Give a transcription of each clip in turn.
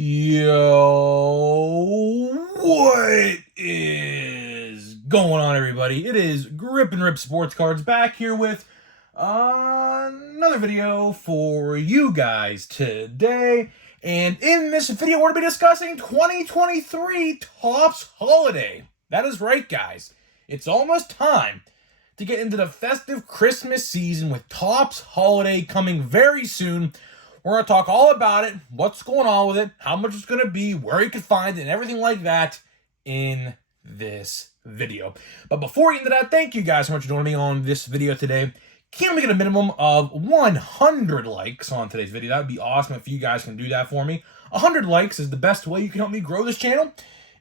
Yo, what is going on, everybody? It is Grip and Rip Sports Cards back here with another video for you guys today. And in this video, we're going to be discussing 2023 Topps Holiday. That is right, guys. It's almost time to get into the festive Christmas season with Topps Holiday coming very soon. We're going to talk all about it, what's going on with it, how much it's going to be, where you can find it, and everything like that in this video. But before we get into that, thank you guys so much for joining me on this video today. Can we get a minimum of 100 likes on today's video? That would be awesome if you guys can do that for me. 100 likes is the best way you can help me grow this channel,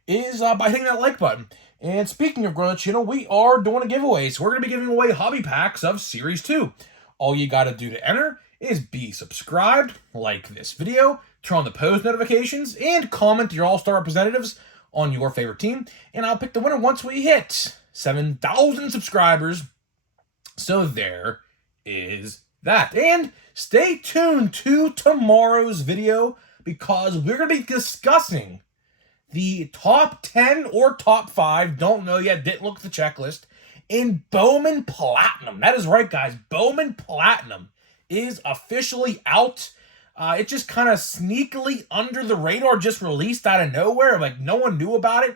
is by hitting that like button. And speaking of growing the channel, we are doing a giveaway. So we're going to be giving away hobby packs of Series 2. All you got to do to enter is be subscribed, like this video, turn on the post notifications, and comment your all-star representatives on your favorite team. And I'll pick the winner once we hit 7,000 subscribers. So there is that. And stay tuned to tomorrow's video because we're going to be discussing the top 10 or top 5, don't know yet, didn't look at the checklist, in Bowman Platinum. That is right, guys. Bowman Platinum is officially out. It just kind of sneakily under the radar, just released out of nowhere. Like, no one knew about it.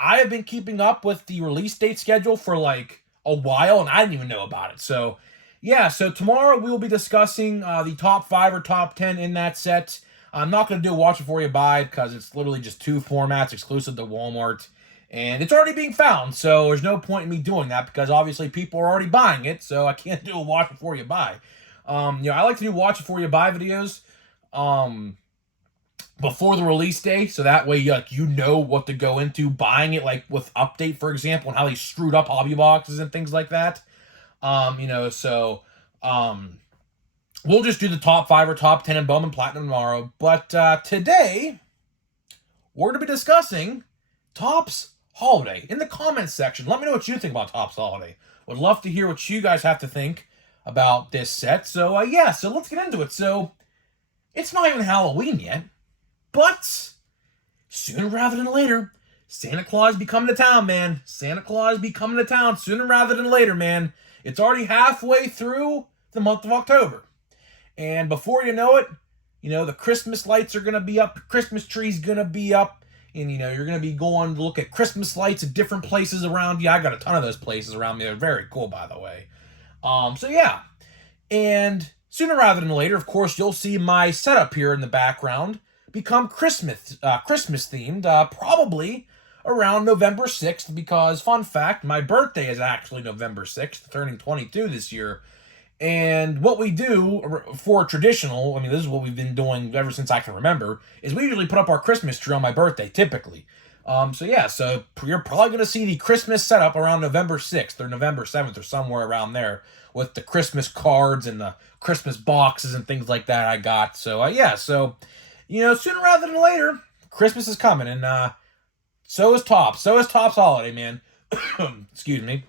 I have been keeping up with the release date schedule for like a while, and I didn't even know about it. So, yeah, so tomorrow we will be discussing the top 5 or top 10 in that set. I'm not going to do a watch before you buy because it's literally just 2 formats exclusive to Walmart. And it's already being found, so there's no point in me doing that because obviously people are already buying it, so I can't do a watch before you buy. I like to do watch before you buy videos before the release day, so that way you know what to go into buying it, like with Update, for example, and how they screwed up hobby boxes and things like that. We'll just do the top 5 or top 10 in Bowman Platinum tomorrow. But today, we're going to be discussing Topps Holiday. In the comments section, let me know what you think about Topps Holiday. Would love to hear what you guys have to think about this set. So, so let's get into it. So, it's not even Halloween yet, but sooner rather than later, Santa Claus be coming to town, man. Santa Claus be coming to town sooner rather than later, man. It's already halfway through the month of October. And before you know it, the Christmas lights are going to be up, Christmas tree's going to be up, and, you're going to be going to look at Christmas lights at different places around you. I got a ton of those places around me. They're very cool, by the way. And sooner rather than later, of course, you'll see my setup here in the background become Christmas themed, probably around November 6th, because, fun fact, my birthday is actually November 6th, turning 22 this year. And what we do for traditional, this is what we've been doing ever since I can remember, is we usually put up our Christmas tree on my birthday, typically. So you're probably going to see the Christmas setup around November 6th or November 7th or somewhere around there with the Christmas cards and the Christmas boxes and things like that I got. So, sooner rather than later, Christmas is coming, and so is Topps. So is Topps Holiday, man. Excuse me.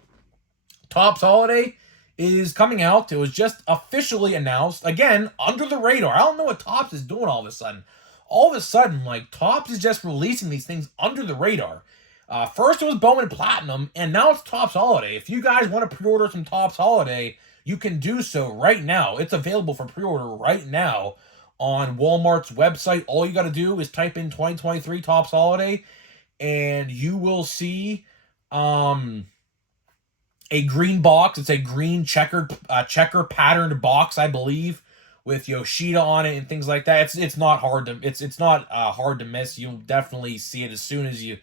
Topps Holiday is coming out. It was just officially announced. Again, under the radar. I don't know what Topps is doing all of a sudden. All of a sudden, Topps is just releasing these things under the radar. First it was Bowman Platinum, and now it's Topps Holiday. If you guys want to pre-order some Topps Holiday, you can do so right now. It's available for pre-order right now on Walmart's website. All you got to do is type in 2023 Topps Holiday, and you will see a green box. It's a green checker patterned box, I believe, with Yoshida on it and things like that. It's not hard to hard to miss. You'll definitely see it as soon as you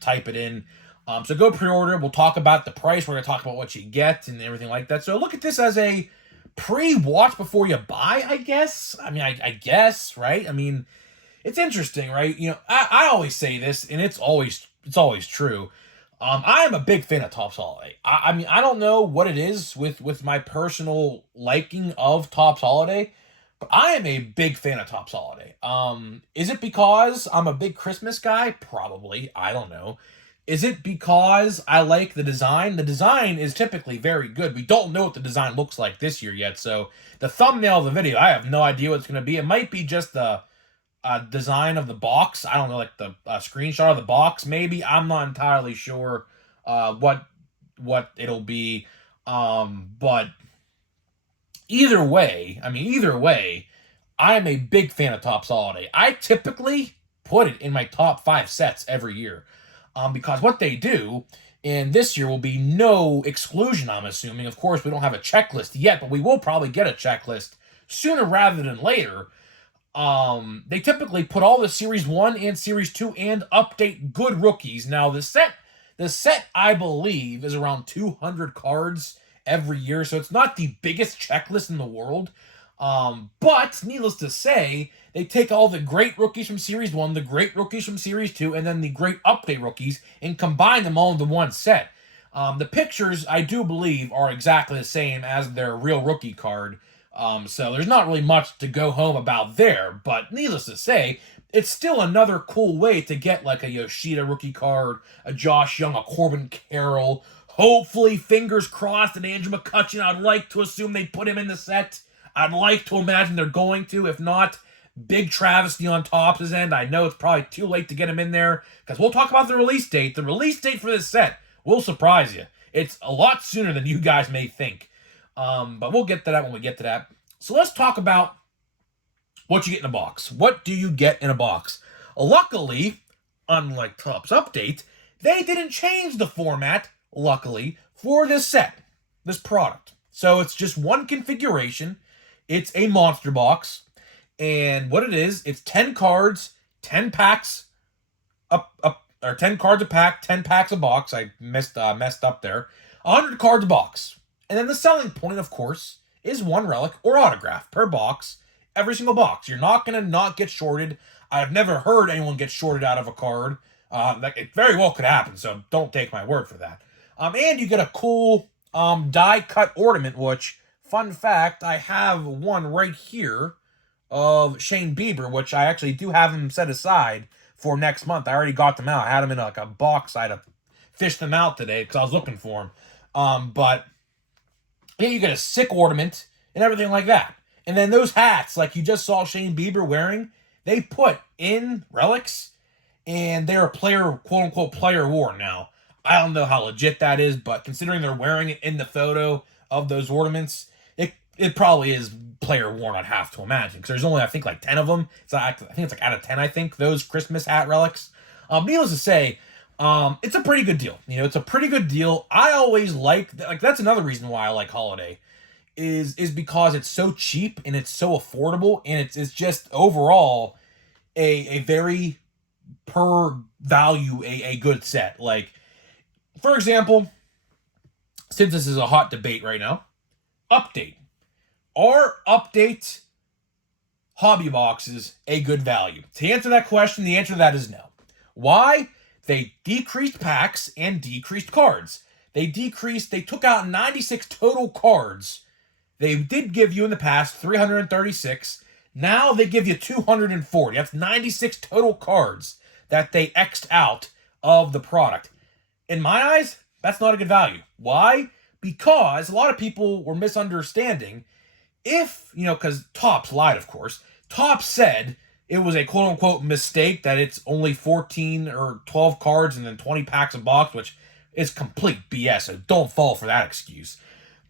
type it in. So go pre-order. We'll talk about the price. We're gonna talk about what you get and everything like that. So look at this as a pre-watch before you buy, I guess. I guess, right? It's interesting, right? I always say this, and it's always true. I am a big fan of Topps Holiday. I don't know what it is with my personal liking of Topps Holiday, but I am a big fan of Topps Holiday. Is it because I'm a big Christmas guy? Probably. I don't know. Is it because I like the design? The design is typically very good. We don't know what the design looks like this year yet, so the thumbnail of the video, I have no idea what it's going to be. It might be just the design of the box. I don't know, like the screenshot of the box, maybe. I'm not entirely sure what it'll be. But either way, I'm a big fan of Topps Holiday. I typically put it in my top 5 sets every year. Because what they do, and this year will be no exclusion, I'm assuming. Of course, we don't have a checklist yet, but we will probably get a checklist sooner rather than later. They typically put all the Series 1 and Series 2 and update good rookies. Now, the set, I believe, is around 200 cards every year, so it's not the biggest checklist in the world. But needless to say, they take all the great rookies from Series 1, the great rookies from Series 2, and then the great update rookies, and combine them all into one set. The pictures, I do believe, are exactly the same as their real rookie card. So there's not really much to go home about there, but needless to say, it's still another cool way to get like a Yoshida rookie card, a Josh Young, a Corbin Carroll, hopefully, fingers crossed, an Andrew McCutcheon. I'd like to assume they put him in the set. I'd like to imagine they're going to. If not, big travesty on Topps' end. I know it's probably too late to get him in there, because we'll talk about the release date. The release date for this set will surprise you. It's a lot sooner than you guys may think. But we'll get to that when we get to that. So let's talk about what you get in a box. What do you get in a box? Luckily, unlike Topps Update, they didn't change the format, luckily, for this set, this product. So it's just one configuration. It's a monster box. And what it is, it's 10 cards, 10 packs, or 10 cards a pack, 10 packs a box. I messed up there. 100 cards a box. And then the selling point, of course, is one relic or autograph per box, every single box. You're not going to not get shorted. I've never heard anyone get shorted out of a card. It very well could happen, so don't take my word for that. And you get a cool die-cut ornament, which, fun fact, I have one right here of Shane Bieber, which I actually do have them set aside for next month. I already got them out. I had them in like a box. I had to fish them out today because I was looking for them. But yeah, you get a sick ornament and everything like that. And then those hats, like you just saw Shane Bieber wearing, they put in relics, and they're a player, quote-unquote, player worn now. I don't know how legit that is, but considering they're wearing it in the photo of those ornaments, it probably is player worn, I'd have to imagine. Because there's only, I think, like 10 of them. I think it's like out of 10, I think, those Christmas hat relics. Needless to say, it's a pretty good deal. It's a pretty good deal. I always like that's another reason why I like Holiday, is because it's so cheap and it's so affordable, and it's just overall a very per value a good set. Like, for example, since this is a hot debate right now, Update. Are Update hobby boxes a good value? To answer that question, the answer to that is no. Why? They decreased packs and decreased cards. They took out 96 total cards. They did give you in the past 336. Now they give you 240. That's 96 total cards that they X'd out of the product. In my eyes, that's not a good value. Why? Because a lot of people were misunderstanding. Because Topps lied, of course. Topps said it was a quote-unquote mistake that it's only 14 or 12 cards and then 20 packs a box, which is complete BS, so don't fall for that excuse.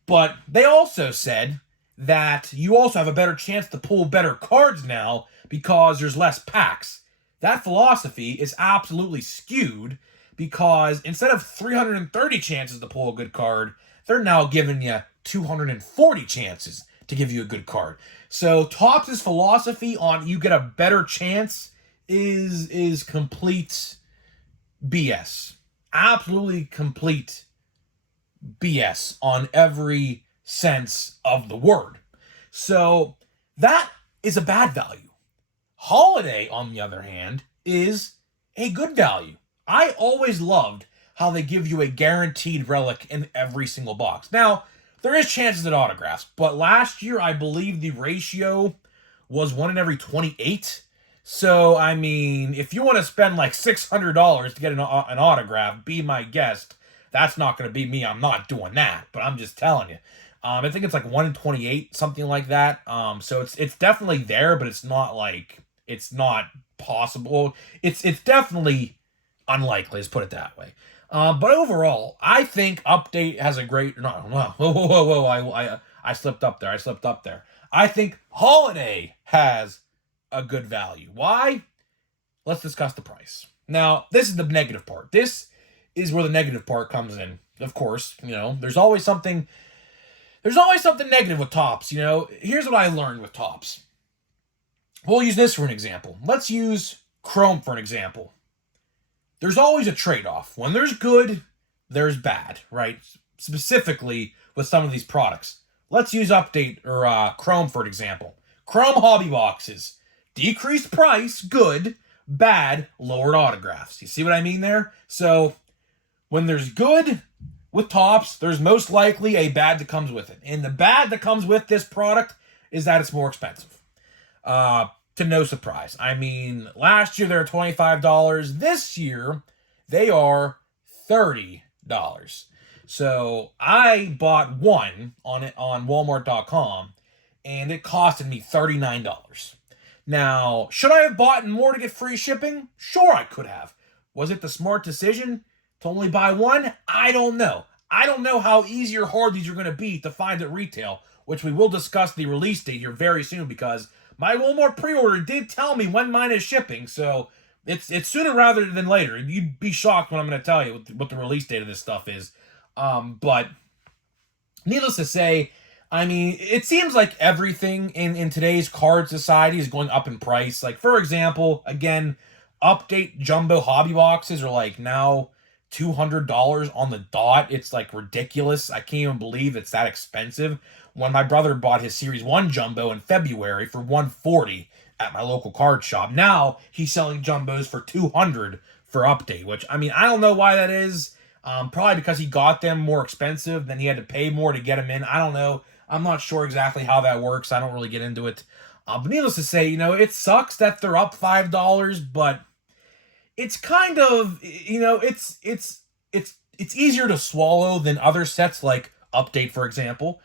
But they also said that you also have a better chance to pull better cards now because there's less packs. That philosophy is absolutely skewed, because instead of 330 chances to pull a good card, they're now giving you 240 chances to give you a good card. So Topps' philosophy on you get a better chance is complete BS. Absolutely complete BS on every sense of the word. So that is a bad value. Holiday, on the other hand, is a good value. I always loved how they give you a guaranteed relic in every single box. Now, there is chances at autographs, but last year I believe the ratio was 1 in every 28. So, I mean, if you want to spend like $600 to get an autograph, be my guest. That's not going to be me. I'm not doing that, but I'm just telling you. I think it's like 1 in 28, something like that. So it's definitely there, but it's not like It's not possible. It's definitely unlikely. Let's put it that way. But overall, I think Update has a great. No, no, whoa! I slipped up there. I slipped up there. I think Holiday has a good value. Why? Let's discuss the price. Now, this is the negative part. This is where the negative part comes in. Of course, there's always something. There's always something negative with Topps. Here's what I learned with Topps. We'll use this for an example. Let's use Chrome for an example. There's always a trade-off. When there's good, there's bad, right? Specifically with some of these products. Let's use Update or Chrome for an example. Chrome hobby boxes. Decreased price, good. Bad, lowered autographs. You see what I mean there? So, when there's good with Topps, there's most likely a bad that comes with it. And the bad that comes with this product is that it's more expensive. To no surprise. I mean, last year they were $25. This year, they are $30. So, I bought one on Walmart.com, and it costed me $39. Now, should I have bought more to get free shipping? Sure, I could have. Was it the smart decision to only buy one? I don't know. I don't know how easy or hard these are going to be to find at retail, which we will discuss the release date here very soon because my Walmart pre-order did tell me when mine is shipping, so it's sooner rather than later. You'd be shocked when I'm going to tell you what the release date of this stuff is. But needless to say, I mean, it seems like everything in today's card society is going up in price. Like, for example, again, Update jumbo hobby boxes are like now $200 on the dot. It's like ridiculous. I can't even believe it's that expensive. When my brother bought his Series 1 jumbo in February for $140 at my local card shop, now he's selling jumbos for $200 for Update, which, I mean, I don't know why that is. Probably because he got them more expensive, then he had to pay more to get them in. I don't know. I'm not sure exactly how that works. I don't really get into it. But needless to say, it sucks that they're up $5, but it's kind of, it's easier to swallow than other sets like Update, for example,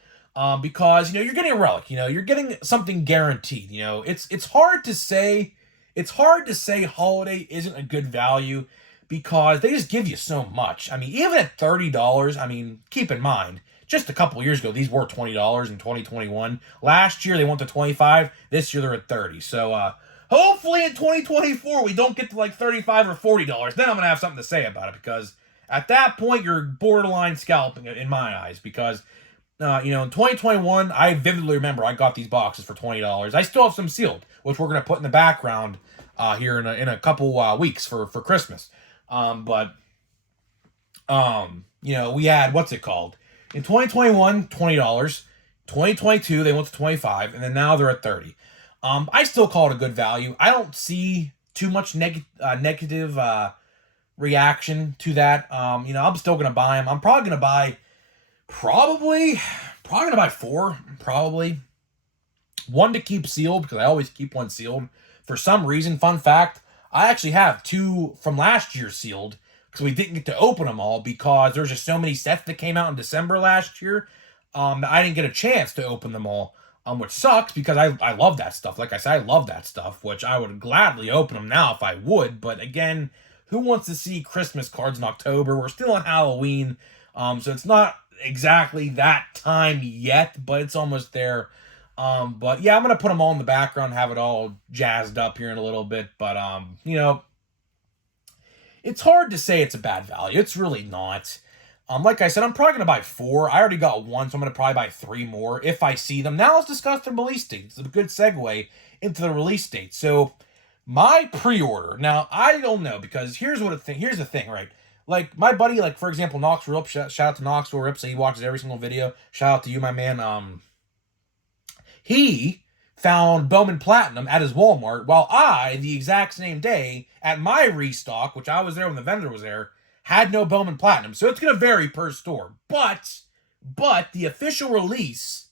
because, you're getting a relic, you're getting something guaranteed, it's hard to say Holiday isn't a good value because they just give you so much. I mean, even at $30, I mean, keep in mind, just a couple years ago, these were $20 in 2021. Last year, they went to $25. This year, they're at $30. So, hopefully in 2024, we don't get to like $35 or $40. Then I'm going to have something to say about it because at that point, you're borderline scalping in my eyes because, in 2021, I vividly remember I got these boxes for $20. I still have some sealed, which we're going to put in the background here in a couple weeks for Christmas. We had, what's it called? In 2021, $20. 2022, they went to $25, and then now they're at $30. I still call it a good value. I don't see too much negative reaction to that. I'm still gonna buy them. I'm probably gonna buy four. Probably one to keep sealed because I always keep one sealed for some reason. Fun fact: I actually have two from last year sealed because we didn't get to open them all because there's just so many sets that came out in December last year that I didn't get a chance to open them all, which sucks because I love that stuff. Like I said, I love that stuff, which I would gladly open them now if I would. But again, who wants to see Christmas cards in October? We're still on Halloween, so it's not exactly that time yet, but it's almost there. But yeah, I'm going to put them all in the background, have it all jazzed up here in a little bit. But, it's hard to say it's a bad value. It's really not. Like I said, I'm probably going to buy four. I already got one, so I'm going to probably buy three more if I see them. Now let's discuss the release date. It's a good segue into the release date. So my pre-order. Now, I don't know because here's the thing, right? Like my buddy, like for example, Knoxville Rip, shout out to Knoxville Rip, so he watches every single video. Shout out to you, my man. He found Bowman Platinum at his Walmart, while I, the exact same day, at my restock, which I was there when the vendor was there, had no Bowman Platinum. So it's going to vary per store. But the official release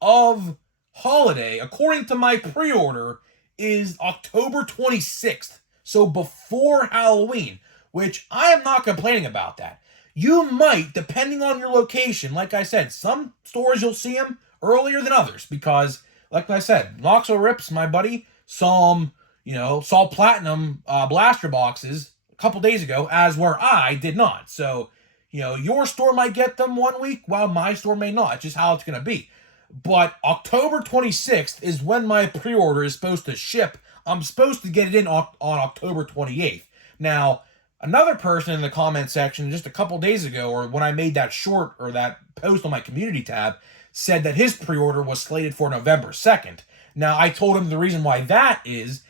of Holiday, according to my pre-order, is October 26th. So before Halloween, which I am not complaining about that. You might, depending on your location, like I said, some stores you'll see them earlier than others because, like I said, Knoxville Rips, my buddy, saw him, saw platinum blaster boxes a couple days ago, as where I did not. So, your store might get them one week while my store may not. It's just how it's going to be. But October 26th is when my pre-order is supposed to ship. I'm supposed to get it in on October 28th. Now, another person in the comment section just a couple days ago, or when I made that short or that post on my community tab, said that his pre-order was slated for November 2nd. Now, I told him the reason why that is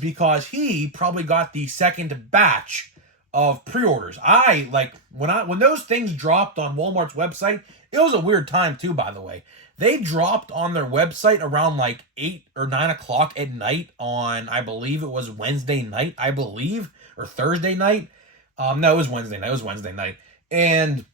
because he probably got the second batch of pre-orders. When those things dropped on Walmart's website, it was a weird time too, by the way. They dropped on their website around like 8 or 9 o'clock at night on, I believe it was Wednesday night, or Thursday night. No, it was Wednesday night. It was Wednesday night. And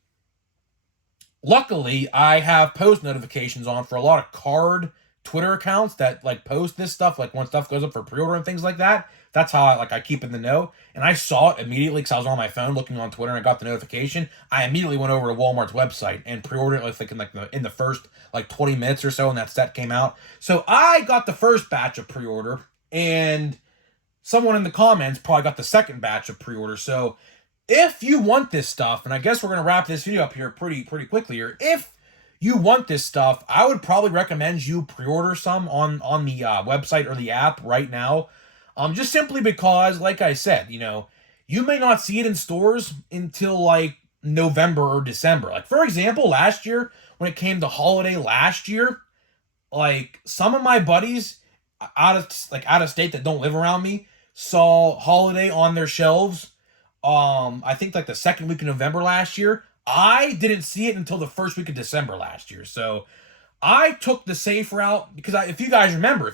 luckily, I have post notifications on for a lot of card Twitter accounts that post this stuff, when stuff goes up for pre-order and things like that. That's how I keep in the know. And I saw it immediately because I was on my phone looking on Twitter and I got the notification. I immediately went over to Walmart's website and pre-ordered it in the first 20 minutes or so, and that set came out. So I got the first batch of pre-order, and someone in the comments probably got the second batch of pre-order. So if you want this stuff, and I guess we're going to wrap this video up here pretty quickly here. If you want this stuff, I would probably recommend you pre-order some on the website or the app right now. Just simply because, like I said, you may not see it in stores until November or December. For example, last year, when it came to holiday last year, some of my buddies out of state that don't live around me saw holiday on their shelves. I think the second week of November last year. I didn't see it until the first week of December last year. So I took the safe route because if you guys remember,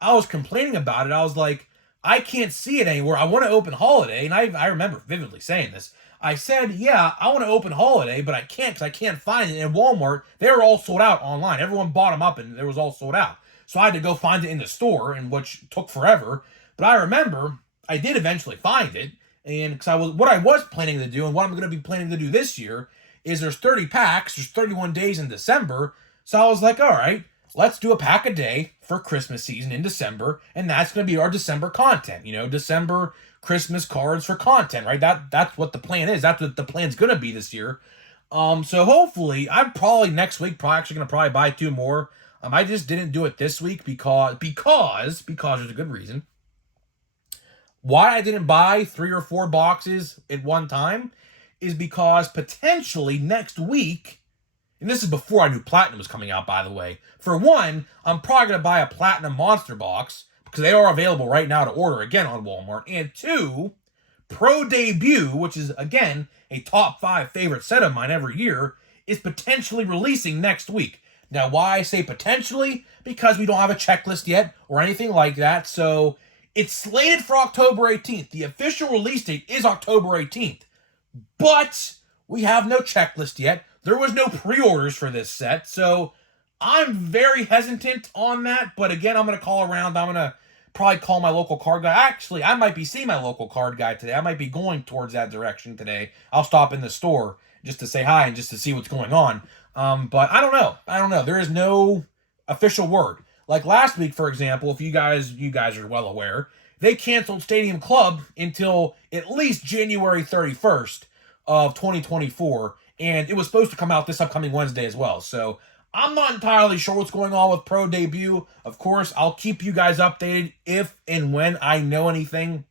I was complaining about it. I was like, I can't see it anywhere. I want to open holiday. And I remember vividly saying this. I said, yeah, I want to open holiday, but I can't because I can't find it. In Walmart, they were all sold out online. Everyone bought them up and they was all sold out. So I had to go find it in the store, and which took forever. But I remember I did eventually find it. And because what I was planning to do, and what I'm going to be planning to do this year, is there's 30 packs, there's 31 days in December. So I was like, all right, let's do a pack a day for Christmas season in December, and that's going to be our December content. December Christmas cards for content, right? That's what the plan is. That's what the plan's going to be this year. So hopefully, I'm probably next week actually going to buy 2 more. I just didn't do it this week because there's a good reason. Why I didn't buy 3 or 4 boxes at one time is because potentially next week, and this is before I knew Platinum was coming out, by the way. For one, I'm probably going to buy a Platinum Monster box because they are available right now to order again on Walmart. And 2, Pro Debut, which is, again, a top 5 favorite set of mine every year, is potentially releasing next week. Now, why I say potentially? Because we don't have a checklist yet or anything like that, so it's slated for October 18th. The official release date is October 18th. But we have no checklist yet. There was no pre-orders for this set. So I'm very hesitant on that. But again, I'm going to call around. I'm going to probably call my local card guy. Actually, I might be seeing my local card guy today. I might be going towards that direction today. I'll stop in the store just to say hi and just to see what's going on. But I don't know. There is no official word. Like last week, for example, if you guys are well aware, they canceled Stadium Club until at least January 31st of 2024, and it was supposed to come out this upcoming Wednesday as well. So I'm not entirely sure what's going on with Pro Debut. Of course, I'll keep you guys updated if and when I know anything,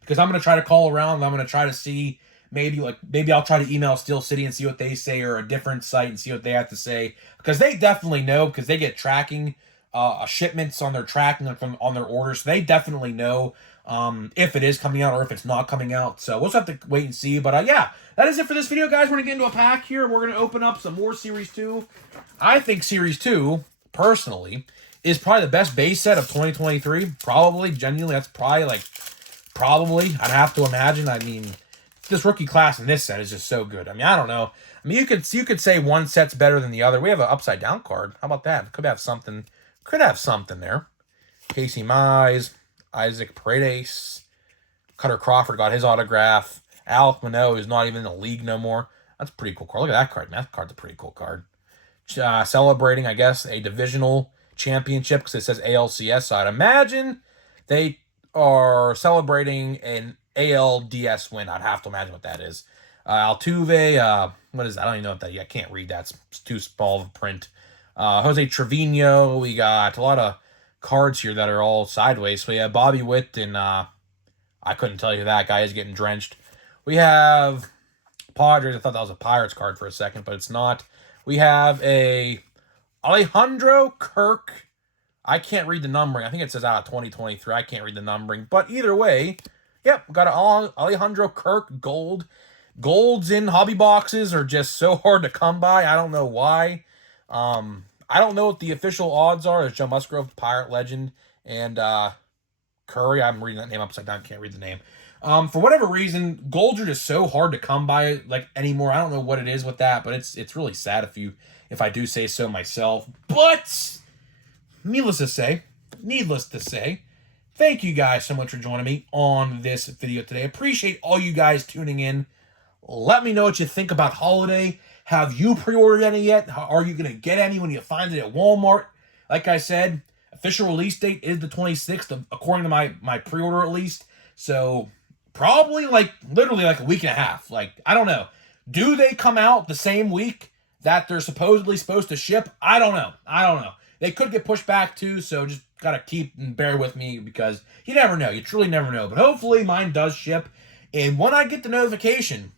because I'm going to try to call around. I'm going to try to see maybe I'll try to email Steel City and see what they say, or a different site and see what they have to say, because they definitely know, because they get tracking shipments on their tracking on their orders. So they definitely know if it is coming out or if it's not coming out. So we'll just have to wait and see. But yeah, that is it for this video, guys. We're going to get into a pack here. We're going to open up some more Series 2. I think Series 2, personally, is probably the best base set of 2023. Probably, genuinely, that's probably, I'd have to imagine. I mean, this rookie class in this set is just so good. I mean, I don't know. I mean, you could say one set's better than the other. We have an upside down card. How about that? Could have something there. Casey Mize, Isaac Paredes, Cutter Crawford got his autograph. Alec Manoah is not even in the league no more. That's a pretty cool card. Look at that card, man. That card's a pretty cool card. Celebrating, I guess, a divisional championship because it says ALCS. So I'd imagine They are celebrating an ALDS win. I'd have to imagine what that is. Altuve, what is that? I don't even know what that is. I can't read that. It's too small of a print. Jose Trevino. We got a lot of cards here that are all sideways. So we have Bobby Witt, and I couldn't tell you who that guy is getting drenched. We have Padres. I thought that was a Pirates card for a second, but it's not. We have a Alejandro Kirk. I can't read the numbering. I think it says out of 2023. I can't read the numbering. But either way, yep, got an Alejandro Kirk gold. Golds in hobby boxes are just so hard to come by. I don't know why. I don't know what the official odds are. It's Joe Musgrove, Pirate Legend, and Curry. I'm reading that name upside down. Can't read the name. For whatever reason, golds are just so hard to come by like anymore. I don't know what it is with that, but it's really sad if I do say so myself. But needless to say, thank you guys so much for joining me on this video today. Appreciate all you guys tuning in. Let me know what you think about Holiday. Have you pre-ordered any yet? Are you going to get any when you find it at Walmart? Like I said, official release date is the 26th, according to my pre-order at least. So probably literally a week and a half. I don't know. Do they come out the same week that they're supposedly supposed to ship? I don't know. They could get pushed back too, so just got to keep and bear with me because you never know. You truly never know. But hopefully mine does ship. And when I get the notification,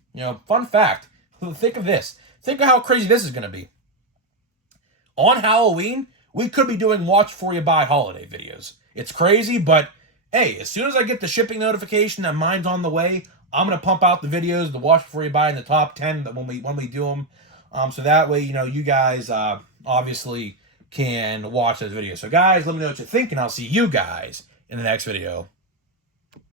fun fact, think of this. Think of how crazy this is going to be. On Halloween, we could be doing watch before you buy holiday videos. It's crazy, but hey, as soon as I get the shipping notification that mine's on the way, I'm going to pump out the videos, the watch before you buy in the top 10 when we do them. So that way, you guys obviously can watch those videos. So guys, let me know what you think, and I'll see you guys in the next video.